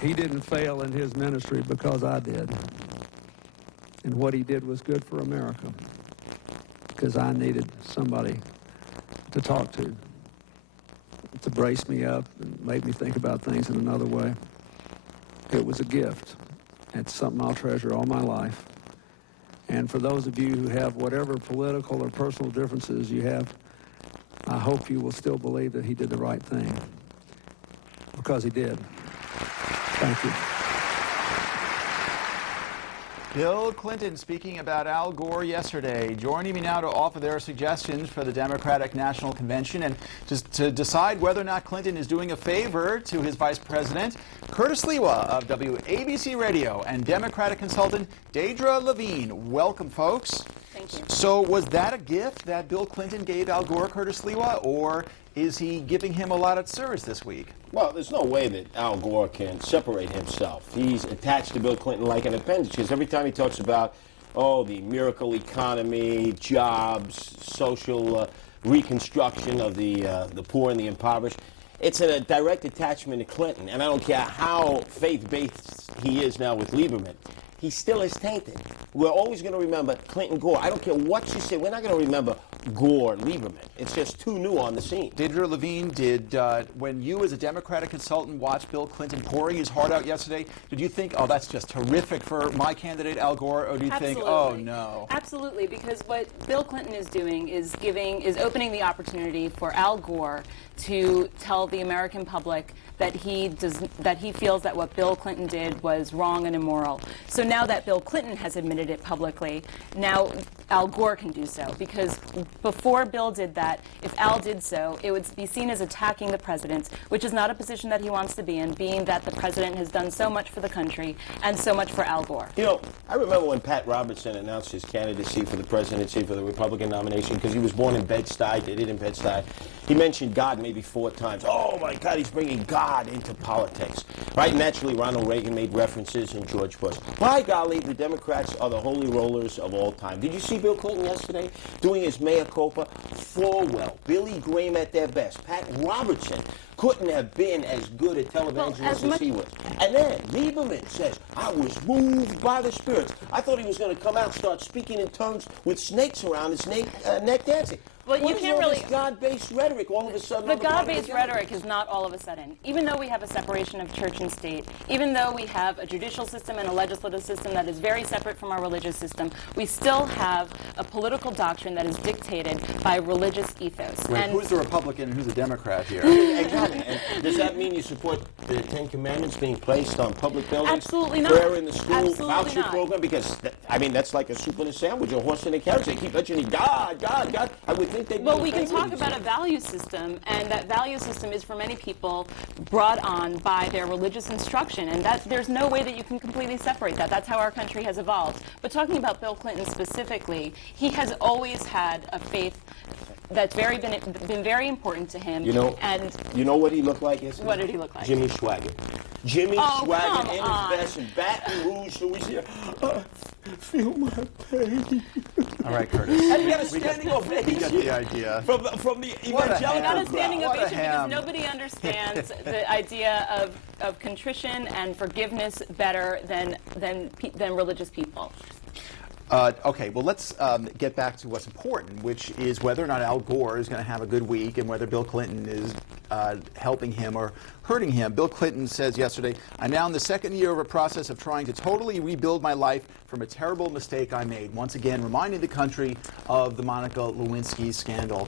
He didn't fail in his ministry because I did. And what he did was good for America, because I needed somebody to talk to brace me up and make me think about things in another way. It was a gift. It's something I'll treasure all my life. And for those of you who have whatever political or personal differences you have, I hope you will still believe that he did the right thing, because he did. Thank you. Bill Clinton speaking about Al Gore yesterday. Joining me now to offer their suggestions for the Democratic National Convention and to decide whether or not Clinton is doing a favor to his vice president, Curtis Sliwa of WABC Radio and Democratic consultant Dae Levine. Welcome, folks. Thank you. So was that a gift that Bill Clinton gave Al Gore, Curtis Sliwa, or is he giving him a lot of service this week? Well, there's no way that Al Gore can separate himself. He's attached to Bill Clinton like an appendage, because every time he talks about, the miracle economy, jobs, social reconstruction of the poor and the impoverished, it's a direct attachment to Clinton. And I don't care how faith-based he is now with Lieberman, he still is tainted. We're always going to remember Clinton Gore. I don't care what you say. We're not going to remember Gore Lieberman. It's just too new on the scene. Dae Levine, when you as a Democratic consultant watched Bill Clinton pouring his heart out yesterday, did you think, oh, that's just terrific for my candidate, Al Gore, or do you think, oh, no? Absolutely, because what Bill Clinton is doing is opening the opportunity for Al Gore to tell the American public that he feels that what Bill Clinton did was wrong and immoral. So now that Bill Clinton has admitted it publicly, now Al Gore can do so, because before Bill did that, if Al did so, it would be seen as attacking the president, which is not a position that he wants to be in, being that the president has done so much for the country and so much for Al Gore. You know, I remember when Pat Robertson announced his candidacy for the presidency for the Republican nomination, because he was born in Bed-Stuy, did it in Bed-Stuy. He mentioned God maybe 4 times. Oh, my God, he's bringing God into politics. Right? Naturally, Ronald Reagan made references, and George Bush. By golly, the Democrats are the holy rollers of all time. Did you see Bill Clinton yesterday doing his mea culpa? Falwell, Billy Graham at their best. Pat Robertson couldn't have been as good a televangelist as he was. And then Lieberman says, I was moved by the spirits. I thought he was going to come out and start speaking in tongues with snakes around his neck dancing. Well, you can't really. This God-based rhetoric all of a sudden. The God-based rhetoric is not all of a sudden. Even though we have a separation of church and state, even though we have a judicial system and a legislative system that is very separate from our religious system, we still have a political doctrine that is dictated by religious ethos. Wait, who's the Republican and who's the Democrat here? Exactly. And does that mean you support the 10 Commandments being placed on public buildings? Absolutely not. Prayer in the school, Absolutely voucher not. program? Because, that's like a soup and a sandwich, a horse and a carriage. They keep mentioning God, God, God. I would think they'd be Well, we can talk about a value system, and that value system is for many people brought on by their religious instruction, and there's no way that you can completely separate that. That's how our country has evolved. But talking about Bill Clinton specifically, he has always had a faith that's been very important to him. You know what he looked like yesterday? What did he look like? Jimmy Swaggart. Jimmy Swaggart in on. his best in Baton Rouge, Louisiana. Feel my pain. All right, Curtis. And he got a standing ovation. We got the idea. From the evangelical He got a standing crowd. ovation because nobody understands the idea of contrition and forgiveness better than religious people. Okay, well, let's get back to what's important, which is whether or not Al Gore is going to have a good week and whether Bill Clinton is helping him or hurting him. Bill Clinton says yesterday, I'm now in the 2nd year of a process of trying to totally rebuild my life from a terrible mistake I made. Once again, reminding the country of the Monica Lewinsky scandal.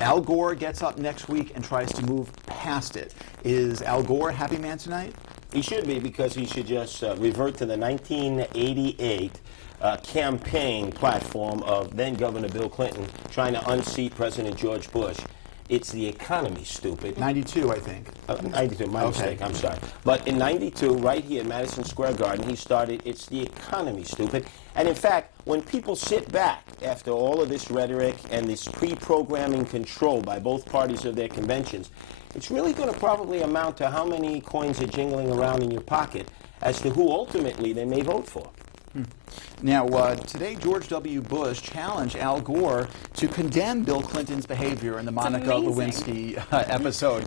Al Gore gets up next week and tries to move past it. Is Al Gore a happy man tonight? He should be, because he should just revert to the 1988 campaign platform of then Governor Bill Clinton trying to unseat President George Bush. It's the economy, stupid. 92, I think. 92, my mistake, I'm sorry. But in 92, right here at Madison Square Garden, he started, it's the economy, stupid. And in fact, when people sit back after all of this rhetoric and this pre-programming control by both parties of their conventions, it's really going to probably amount to how many coins are jingling around in your pocket as to who ultimately they may vote for. Now, today, George W. Bush challenged Al Gore to condemn Bill Clinton's behavior in the Monica Lewinsky episode.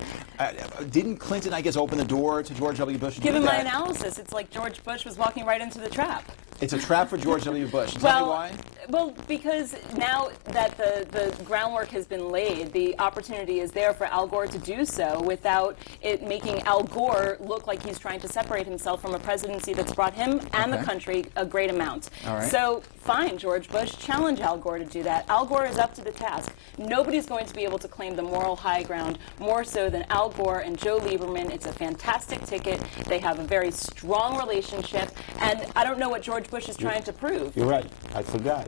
Didn't Clinton, I guess, open the door to George W. Bush to do that? Given my analysis, it's like George Bush was walking right into the trap. It's a trap for George W. Bush. Tell me why? Well, because now that the groundwork has been laid, the opportunity is there for Al Gore to do so without it making Al Gore look like he's trying to separate himself from a presidency that's brought him and the country a great amount. All right. So, fine, George Bush, challenge Al Gore to do that. Al Gore is up to the task. Nobody's going to be able to claim the moral high ground more so than Al Gore and Joe Lieberman. It's a fantastic ticket. They have a very strong relationship, and I don't know what George Bush is trying to prove. You're right. I forgot.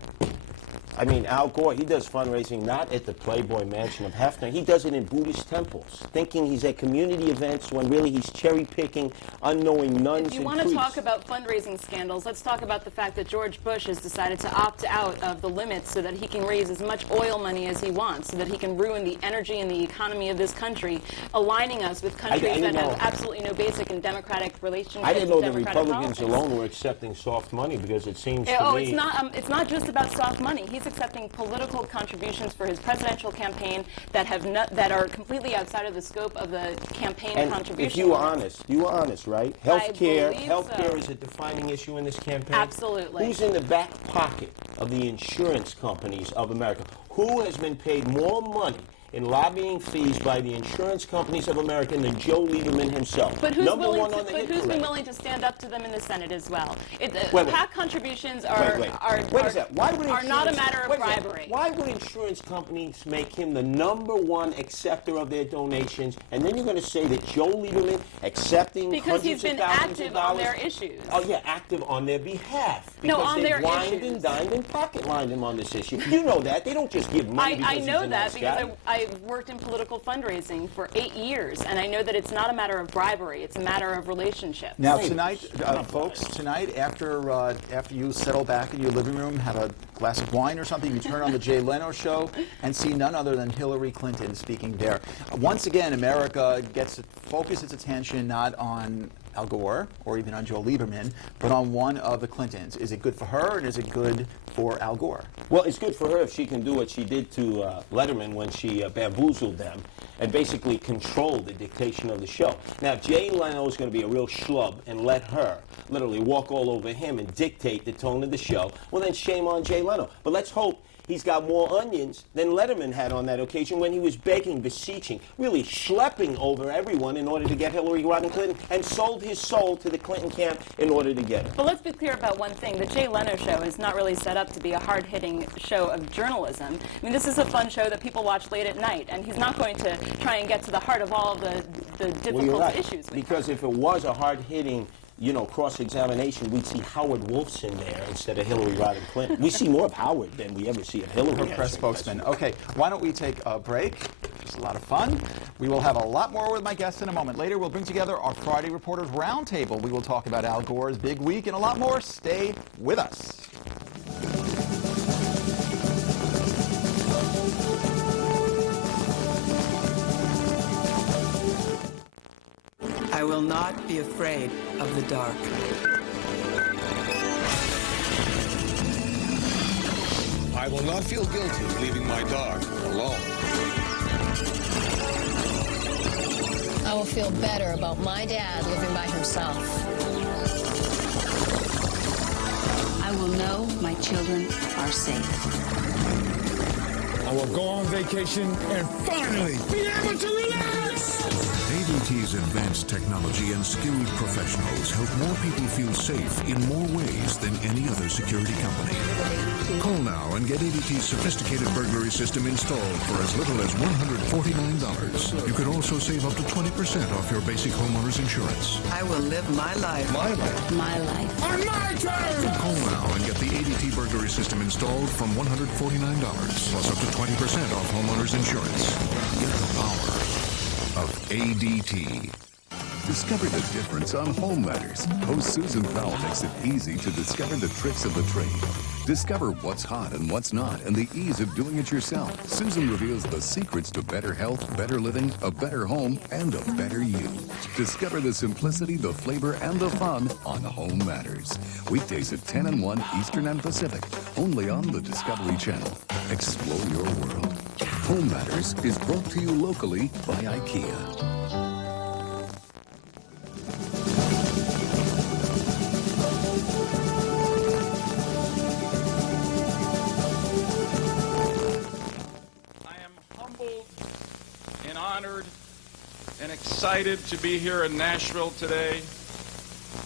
I mean, Al Gore, he does fundraising not at the Playboy Mansion of Hefner. He does it in Buddhist temples, thinking he's at community events when really he's cherry-picking unknowing nuns and priests. If you want to talk about fundraising scandals, let's talk about the fact that George Bush has decided to opt out of the limits so that he can raise as much oil money as he wants, so that he can ruin the energy and the economy of this country, aligning us with countries that have absolutely no basic and democratic relationships. I didn't know the Republicans alone were accepting soft money, because it seems to me... it's not just about soft money. He's accepting political contributions for his presidential campaign that that are completely outside of the scope of the campaign contribution. If you were honest, right? Healthcare is a defining issue in this campaign. Absolutely. Who's in the back pocket of the insurance companies of America? Who has been paid more money in lobbying fees by the insurance companies of America than Joe Lieberman himself? But who's been willing to stand up to them in the Senate as well? PAC contributions are not a matter of bribery. Why would insurance companies make him the #1 acceptor of their donations, and then you're going to say that Joe Lieberman accepting because hundreds he's been of thousands active of dollars, on their issues? Oh yeah, active on their behalf. No, because on they their wined issues. and dined and pocket-lined him on this issue. You know that. They don't just give money because I know he's a that nice because guy. I've worked in political fundraising for 8 years, and I know that it's not a matter of bribery; it's a matter of relationship. Now tonight, folks, after you settle back in your living room, have a glass of wine or something, you turn on the Jay Leno show and see none other than Hillary Clinton speaking there. Once again, America gets to focus its attention not on Al Gore or even on Joe Lieberman, but on one of the Clintons. Is it good for her, and is it good for Al Gore? Well, it's good for her if she can do what she did to Letterman when she bamboozled them and basically controlled the dictation of the show. Now, if Jay Leno is going to be a real schlub and let her literally walk all over him and dictate the tone of the show, well, then shame on Jay Leno. But let's hope he's got more onions than Letterman had on that occasion when he was begging, beseeching, really schlepping over everyone in order to get Hillary Rodham Clinton, and sold his soul to the Clinton camp in order to get her. But let's be clear about one thing. The Jay Leno show is not really set up to be a hard-hitting show of journalism. I mean, this is a fun show that people watch late at night, and he's not going to try and get to the heart of all the difficult issues. Because if it was a hard-hitting cross-examination, we'd see Howard Wolfson there instead of Hillary Rodham Clinton. We see more of Howard than we ever see of Hillary. Her press spokesman. Okay, why don't we take a break? It's a lot of fun. We will have a lot more with my guests in a moment. Later, we'll bring together our Friday Reporters Roundtable. We will talk about Al Gore's big week and a lot more. Stay with us. I will not be afraid of the dark. I will not feel guilty leaving my dog alone. I will feel better about my dad living by himself. I will know my children are safe. I will go on vacation and finally be able to relax. ADT's advanced technology and skilled professionals help more people feel safe in more ways than any other security company. Call now and get ADT's sophisticated burglary system installed for as little as $149. You could also save up to 20% off your basic homeowner's insurance. I will live my life. My life. My life. On my turn! Call now and get the ADT burglary system installed from $149, plus up to 20% off homeowner's insurance. Get the power of ADT. Discover the difference on Home Matters. Host Susan Powell makes it easy to discover the tricks of the trade. Discover what's hot and what's not and the ease of doing it yourself. Susan reveals the secrets to better health, better living, a better home, and a better you. Discover the simplicity, the flavor, and the fun on Home Matters. Weekdays at 10 and 1 Eastern and Pacific, only on the Discovery Channel. Explore your world. Home Matters is brought to you locally by IKEA. And excited to be here in Nashville today.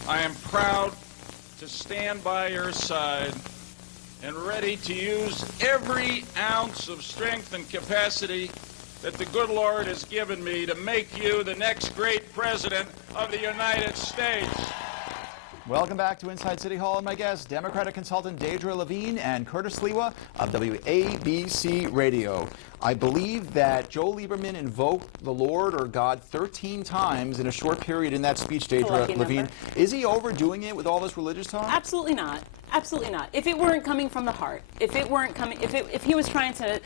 I am proud to stand by your side and ready to use every ounce of strength and capacity that the good Lord has given me to make you the next great president of the United States. Welcome back to Inside City Hall, and my guests, Democratic consultant Dae Levine and Curtis Sliwa of WABC Radio. I believe that Joe Lieberman invoked the Lord or God 13 times in a short period in that speech, Dae Levine. Is he overdoing it with all this religious talk? Absolutely not. Absolutely not. If it weren't coming from the heart, if he was trying to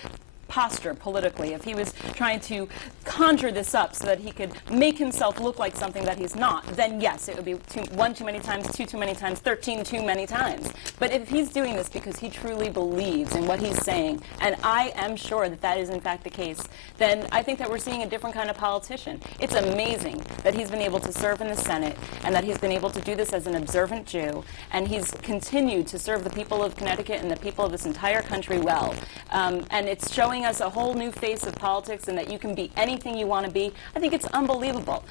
posture politically, if he was trying to conjure this up so that he could make himself look like something that he's not, then yes, it would be one too many times, two too many times, 13 too many times. But if he's doing this because he truly believes in what he's saying, and I am sure that that is in fact the case, then I think that we're seeing a different kind of politician. It's amazing that he's been able to serve in the Senate and that he's been able to do this as an observant Jew, and he's continued to serve the people of Connecticut and the people of this entire country well. And it's showing us a whole new face of politics and that you can be anything you want to be. I think it's unbelievable.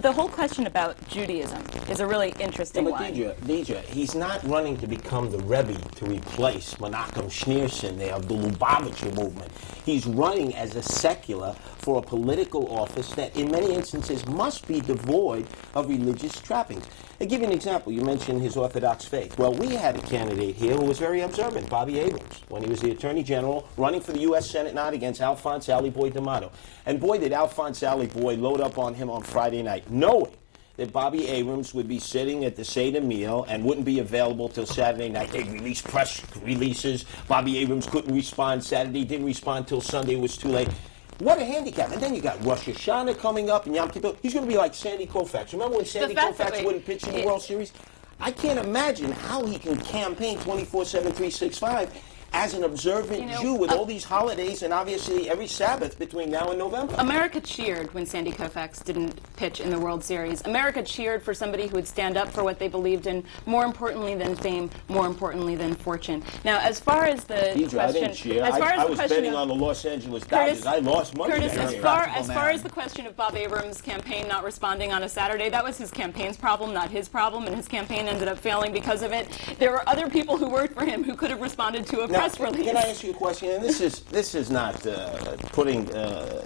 The whole question about Judaism is a really interesting one. Deidre, he's not running to become the Rebbe to replace Menachem Schneerson there of the Lubavitcher movement. He's running as a secular for a political office that in many instances must be devoid of religious trappings. I'll give you an example. You mentioned his Orthodox faith. Well, we had a candidate here who was very observant, Bobby Abrams, when he was the Attorney General, running for the U.S. Senate not against Alphonse Boy D'Amato. And boy, did Alphonse Boy load up on him on Friday night, knowing that Bobby Abrams would be sitting at the Seder meal and wouldn't be available till Saturday night. They released press releases. Bobby Abrams couldn't respond Saturday, didn't respond till Sunday. It was too late. What a handicap. And then you got Rosh Hashanah coming up and Yom Kippur. He's going to be like Sandy Koufax. Remember when Sandy Koufax wouldn't pitch in the World Series? I can't imagine how he can campaign 24/7, 365 as an observant Jew with all these holidays and obviously every Sabbath between now and November. America cheered when Sandy Koufax didn't pitch in the World Series. America cheered for somebody who would stand up for what they believed in, more importantly than fame, more importantly than fortune. Now, as far as the question... I didn't cheer. I was betting on the Los Angeles Dodgers. I lost money. Curtis, as far as the question of Bob Abrams' campaign not responding on a Saturday, that was his campaign's problem, not his problem, and his campaign ended up failing because of it. There were other people who worked for him who could have responded to a press release. Can I ask you a question? And this is not putting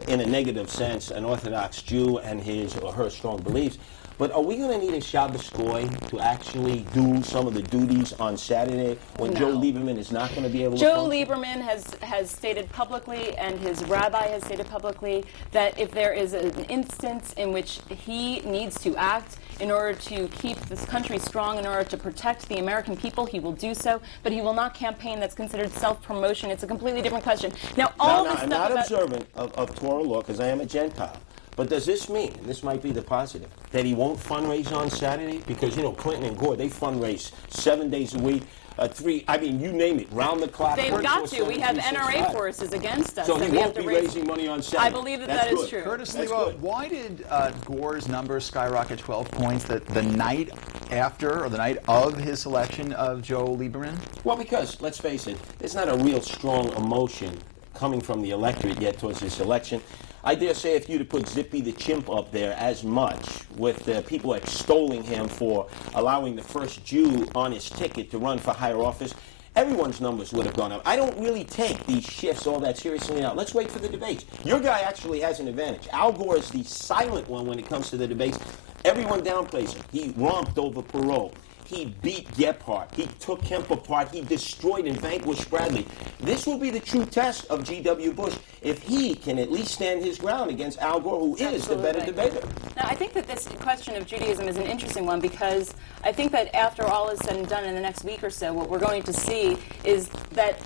in a negative sense an Orthodox Jew and his or her strong beliefs, but are we going to need a Shabbos Goy to actually do some of the duties on Saturday when Joe Lieberman is not going to be able to? Joe Lieberman has stated publicly, and his rabbi has stated publicly, that if there is an instance in which he needs to act in order to keep this country strong, in order to protect the American people, he will do so, but he will not campaign. That's considered self-promotion. It's a completely different question. Now, I'm not observant of Torah law because I am a Gentile. But does this mean, and this might be the positive, that he won't fundraise on Saturday? Because, Clinton and Gore, they fundraise 7 days a week. You name it, round the clock. They've got to. We have NRA forces against us. So he won't be raising money on Saturday. I believe that is true. Curtis Sliwa, why did Gore's numbers skyrocket 12 points the night after or the night of his selection of Joe Lieberman? Well, because, let's face it, there's not a real strong emotion coming from the electorate yet towards this election. I dare say if you'd have put Zippy the Chimp up there as much, with people extolling him for allowing the first Jew on his ticket to run for higher office, everyone's numbers would have gone up. I don't really take these shifts all that seriously now. Let's wait for the debates. Your guy actually has an advantage. Al Gore is the silent one when it comes to the debates. Everyone downplays him. He romped over Perot. He beat Gephardt. He took Kemp apart. He destroyed and vanquished Bradley. This will be the true test of G.W. Bush. if he can at least stand his ground against Al Gore, who is the better debater. Now, I think that this question of Judaism is an interesting one because I think that after all is said and done in the next week or so, what we're going to see is that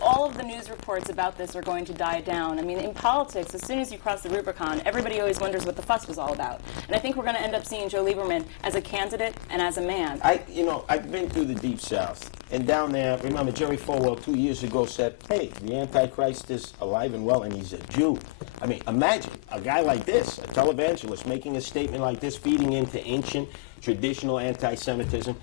all of the news reports about this are going to die down. I mean, in politics, as soon as you cross the Rubicon, everybody always wonders what the fuss was all about. And I think we're going to end up seeing Joe Lieberman as a candidate and as a man. I've been through the Deep South. And down there, remember, Jerry Falwell 2 years ago said, hey, the Antichrist is alive and well, and he's a Jew. I mean, imagine a guy like this, a televangelist, making a statement like this, feeding into ancient, traditional anti-Semitism.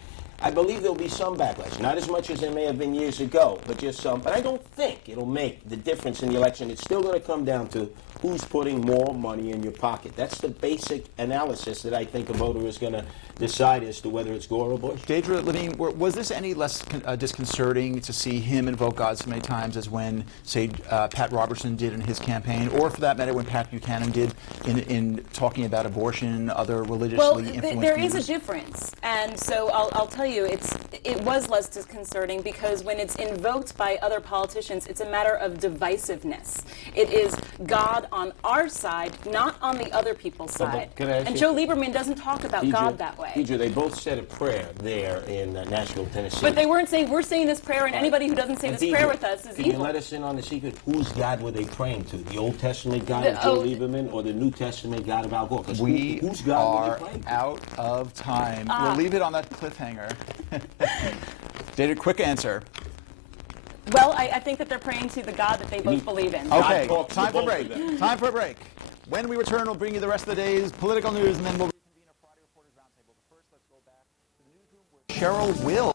I believe there'll be some backlash. Not as much as there may have been years ago, but just some. But I don't think it'll make the difference in the election. It's still going to come down to who's putting more money in your pocket. That's the basic analysis that I think a voter is going to decide as to whether it's Gore or Bush. Dae Levine, was this any less disconcerting to see him invoke God so many times as when, say, Pat Robertson did in his campaign, or for that matter, when Pat Buchanan did in talking about abortion, other religiously influenced there views? is a difference, and so I'll tell you, it was less disconcerting because when it's invoked by other politicians, it's a matter of divisiveness. It is God on our side, not on the other people's side. And Joe Lieberman doesn't talk about God that way. Deidre, they both said a prayer there in Nashville, Tennessee. But they weren't saying, we're saying this prayer, and anybody who doesn't say this prayer with us is can evil. You let us in on the secret? Whose God were they praying to? The Old Testament God of Joe Lieberman or the New Testament God of Al Gore? Whose God were they praying to? Out of time. We'll leave it on that cliffhanger. David, quick answer. Well, I think that they're praying to the God that they both believe in. Okay, time for a break. Time for a break. When we return, we'll bring you the rest of the day's political news, and then we'll reconvene a Friday Reporters Roundtable. But first, let's go back to the newsroom where Cheryl Will